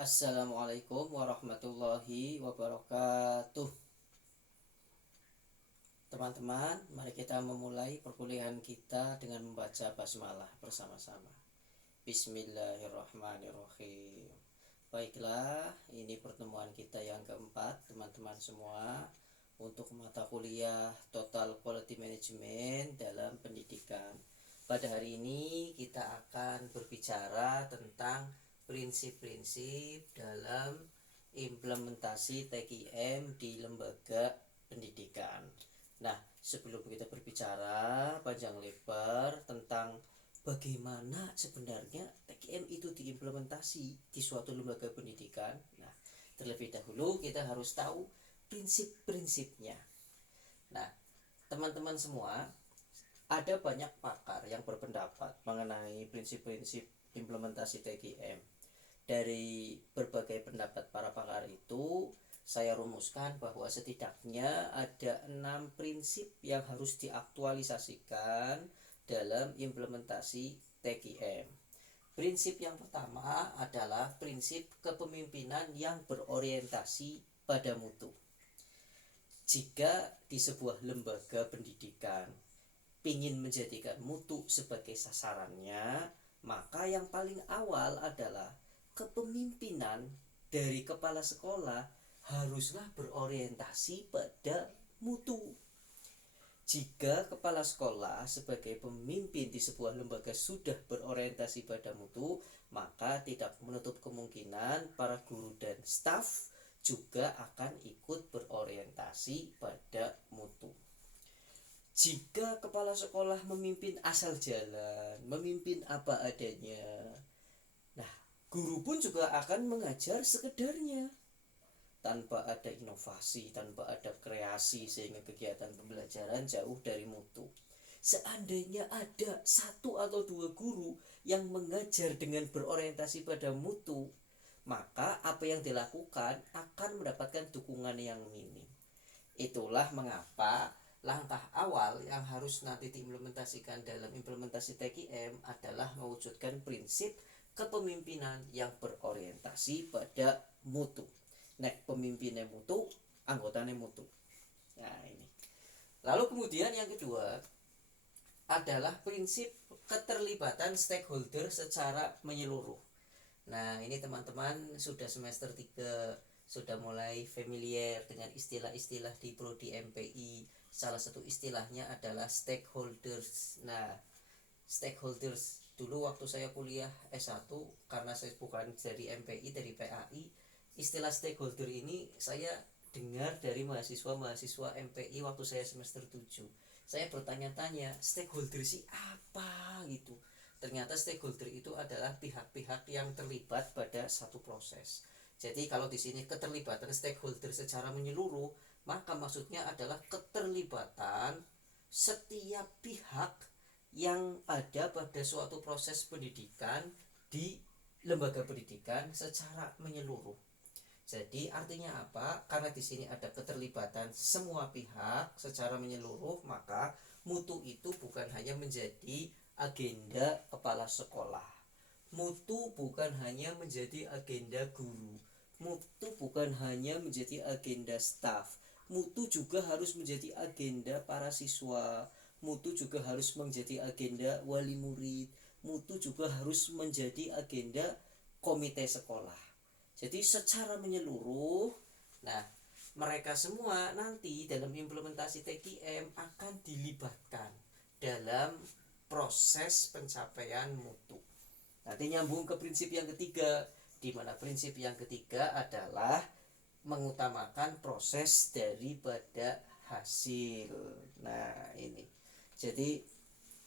Assalamualaikum warahmatullahi wabarakatuh. Teman-teman, mari kita memulai perkuliahan kita dengan membaca basmalah bersama-sama. Bismillahirrahmanirrahim. Baiklah, ini pertemuan kita yang keempat, teman-teman semua, untuk mata kuliah Total Quality Management dalam pendidikan. Pada hari ini kita akan berbicara tentang prinsip-prinsip dalam implementasi TKIM di lembaga pendidikan. Nah, sebelum kita berbicara panjang lebar tentang bagaimana sebenarnya TKIM itu diimplementasi di suatu lembaga pendidikan, nah, terlebih dahulu kita harus tahu prinsip-prinsipnya. Nah, teman-teman semua, ada banyak pakar yang berpendapat mengenai prinsip-prinsip implementasi TKIM. Dari berbagai pendapat para pakar itu, saya rumuskan bahwa setidaknya ada 6 prinsip yang harus diaktualisasikan dalam implementasi TKIM. Prinsip yang pertama adalah prinsip kepemimpinan yang berorientasi pada mutu. Jika di sebuah lembaga pendidikan ingin menjadikan mutu sebagai sasarannya, maka yang paling awal adalah kepemimpinan dari kepala sekolah haruslah berorientasi pada mutu. Jika kepala sekolah sebagai pemimpin di sebuah lembaga sudah berorientasi pada mutu, maka tidak menutup kemungkinan para guru dan staf juga akan ikut berorientasi pada mutu. Jika kepala sekolah memimpin asal jalan, memimpin apa adanya, nah, guru pun juga akan mengajar sekedarnya, tanpa ada inovasi, tanpa ada kreasi, sehingga kegiatan pembelajaran jauh dari mutu. Seandainya ada 1 atau 2 guru yang mengajar dengan berorientasi pada mutu, maka apa yang dilakukan akan mendapatkan dukungan yang minim. Itulah mengapa langkah awal yang harus nanti diimplementasikan dalam implementasi TKIM adalah mewujudkan prinsip kepemimpinan yang berorientasi pada mutu. Nek pemimpinnya mutu, anggotanya mutu. Nah, ini. Lalu kemudian yang kedua adalah prinsip keterlibatan stakeholder secara menyeluruh. Nah, ini teman-teman sudah semester 3 sudah mulai familiar dengan istilah-istilah di prodi MPI. Salah satu istilahnya adalah stakeholders. Nah, stakeholders dulu waktu saya kuliah S1, karena saya bukan dari MPI, dari PAI, istilah stakeholder ini saya dengar dari mahasiswa-mahasiswa MPI waktu saya semester 7. Saya bertanya-tanya, stakeholder sih apa gitu. Ternyata stakeholder itu adalah pihak-pihak yang terlibat pada satu proses. Jadi kalau di sini keterlibatan stakeholder secara menyeluruh, maka maksudnya adalah keterlibatan setiap pihak yang ada pada suatu proses pendidikan di lembaga pendidikan secara menyeluruh. Jadi artinya apa? Karena di sini ada keterlibatan semua pihak secara menyeluruh, maka mutu itu bukan hanya menjadi agenda kepala sekolah. Mutu bukan hanya menjadi agenda guru. Mutu bukan hanya menjadi agenda staf. Mutu juga harus menjadi agenda para siswa. Mutu juga harus menjadi agenda wali murid. Mutu juga harus menjadi agenda komite sekolah. Jadi secara menyeluruh, nah, mereka semua nanti dalam implementasi TKIM akan dilibatkan dalam proses pencapaian mutu. Nanti nyambung ke prinsip yang ketiga, di mana prinsip yang ketiga adalah mengutamakan proses daripada hasil. Nah, ini. Jadi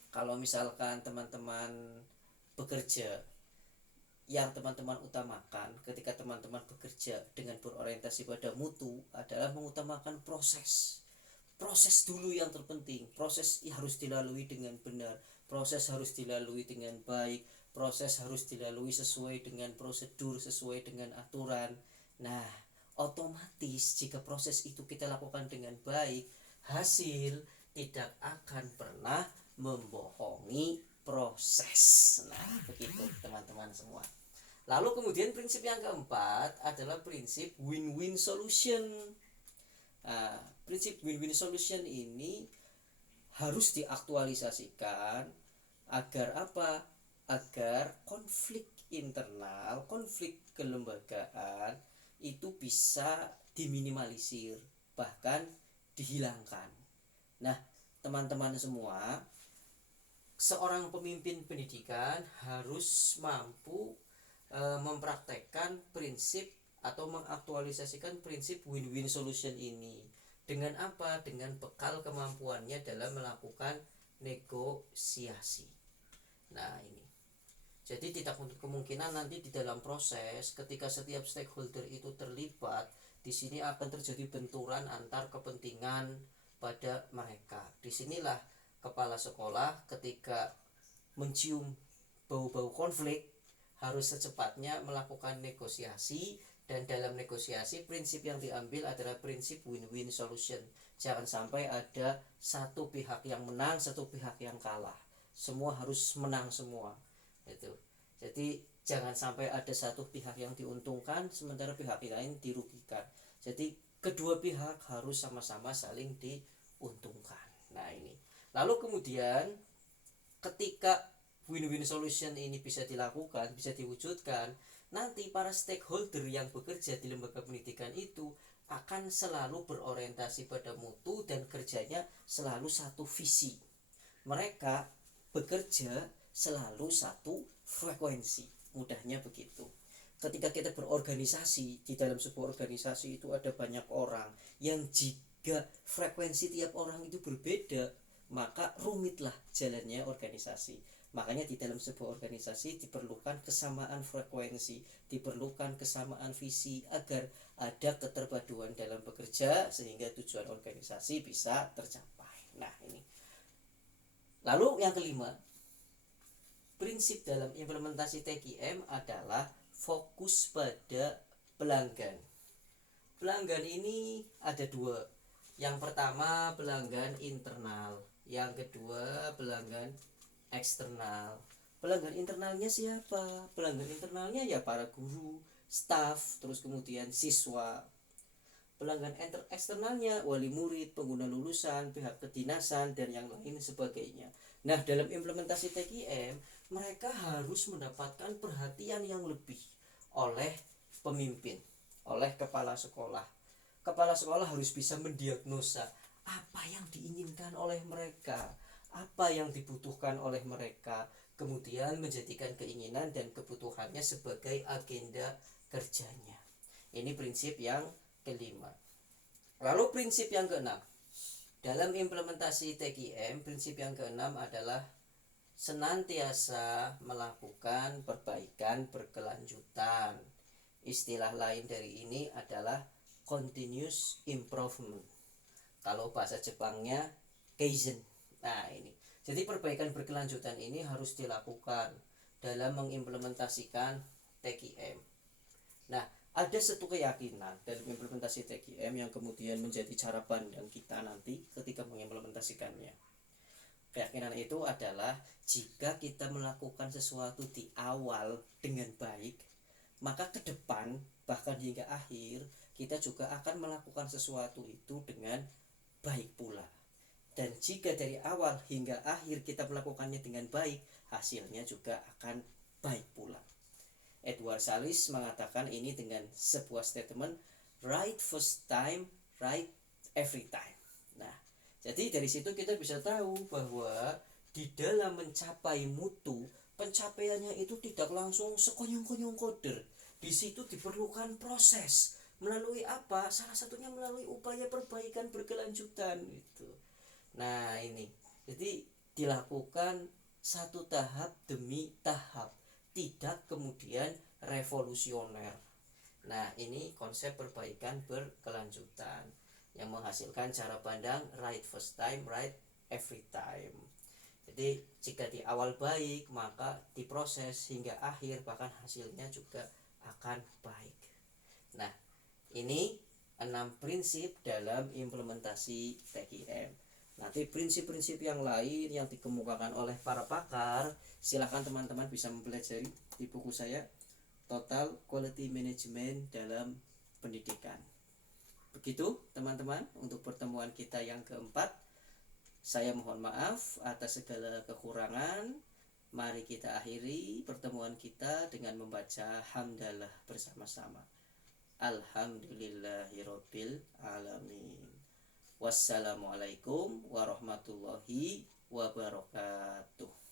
kalau misalkan teman-teman bekerja, yang teman-teman utamakan ketika teman-teman bekerja dengan berorientasi pada mutu adalah mengutamakan proses. Proses dulu yang terpenting. Proses harus dilalui dengan benar. Proses harus dilalui dengan baik. Proses harus dilalui sesuai dengan prosedur, sesuai dengan aturan. Nah, otomatis jika proses itu kita lakukan dengan baik, hasil tidak akan pernah membohongi proses. Nah, begitu teman-teman semua. Lalu kemudian prinsip yang keempat adalah prinsip win-win solution. Nah, prinsip win-win solution ini harus diaktualisasikan agar apa? Agar konflik internal, konflik kelembagaan itu bisa diminimalisir, bahkan dihilangkan. Nah, teman-teman semua, seorang pemimpin pendidikan harus mampu mempraktekkan prinsip atau mengaktualisasikan prinsip win-win solution ini. Dengan apa? Dengan bekal kemampuannya dalam melakukan negosiasi. Nah, ini. Jadi tidak untuk kemungkinan nanti di dalam proses ketika setiap stakeholder itu terlibat, di sini akan terjadi benturan antar kepentingan pada mereka. Disinilah kepala sekolah ketika mencium bau-bau konflik harus secepatnya melakukan negosiasi, dan dalam negosiasi prinsip yang diambil adalah prinsip win-win solution. Jangan sampai ada satu pihak yang menang, satu pihak yang kalah. Semua harus menang semua. Itu. Jadi jangan sampai ada satu pihak yang diuntungkan sementara pihak lain dirugikan. Jadi kedua pihak harus sama-sama saling diuntungkan. Nah, ini. Lalu kemudian ketika win-win solution ini bisa dilakukan, bisa diwujudkan, nanti para stakeholder yang bekerja di lembaga pendidikan itu akan selalu berorientasi pada mutu dan kerjanya selalu satu visi. Mereka bekerja selalu satu frekuensi, mudahnya begitu. Ketika kita berorganisasi, di dalam sebuah organisasi itu ada banyak orang yang jika frekuensi tiap orang itu berbeda, maka rumitlah jalannya organisasi. Makanya di dalam sebuah organisasi diperlukan kesamaan frekuensi, diperlukan kesamaan visi agar ada keterpaduan dalam bekerja sehingga tujuan organisasi bisa tercapai. Nah, ini. Lalu yang kelima, prinsip dalam implementasi TKM adalah fokus pada pelanggan. Pelanggan ini ada dua. Yang pertama pelanggan internal, yang kedua pelanggan eksternal. Pelanggan internalnya siapa? Pelanggan internalnya ya para guru, staf, terus kemudian siswa. Pelanggan eksternalnya wali murid, pengguna lulusan, pihak kedinasan, dan yang lain sebagainya. Nah, dalam implementasi TKM, mereka harus mendapatkan perhatian yang lebih oleh pemimpin, oleh kepala sekolah. Kepala sekolah harus bisa mendiagnosa apa yang diinginkan oleh mereka, apa yang dibutuhkan oleh mereka, kemudian menjadikan keinginan dan kebutuhannya sebagai agenda kerjanya. Ini prinsip yang kelima. Lalu prinsip yang keenam, dalam implementasi TKM, prinsip yang keenam adalah senantiasa melakukan perbaikan berkelanjutan. Istilah lain dari ini adalah continuous improvement. Kalau bahasa Jepangnya kaizen. Nah, ini. Jadi perbaikan berkelanjutan ini harus dilakukan dalam mengimplementasikan TKM. Nah, ada satu keyakinan dalam implementasi TKM yang kemudian menjadi cara pandang kita nanti ketika mengimplementasikannya. Keyakinan itu adalah jika kita melakukan sesuatu di awal dengan baik, maka ke depan bahkan hingga akhir kita juga akan melakukan sesuatu itu dengan baik pula. Dan jika dari awal hingga akhir kita melakukannya dengan baik, hasilnya juga akan baik pula. Edward Salis mengatakan ini dengan sebuah statement, right first time, right every time. Nah, jadi dari situ kita bisa tahu bahwa di dalam mencapai mutu, pencapaiannya itu tidak langsung sekonyong-konyong koder. Di situ diperlukan proses. Melalui apa? Salah satunya melalui upaya perbaikan berkelanjutan itu. Nah, ini. Jadi dilakukan satu tahap demi tahap, tidak kemudian revolusioner. Nah, ini konsep perbaikan berkelanjutan yang menghasilkan cara pandang right first time, right every time. Jadi jika di awal baik, maka diproses hingga akhir bahkan hasilnya juga akan baik. Nah, ini 6 prinsip dalam implementasi TKM. Nanti prinsip-prinsip yang lain yang dikemukakan oleh para pakar, silakan teman-teman bisa mempelajari di buku saya total quality management dalam pendidikan. Begitu teman-teman untuk pertemuan kita yang keempat. Saya mohon maaf atas segala kekurangan. Mari kita akhiri pertemuan kita dengan membaca hamdalah bersama-sama. Alhamdulillahirabbil alamin. Wassalamualaikum warahmatullahi wabarakatuh.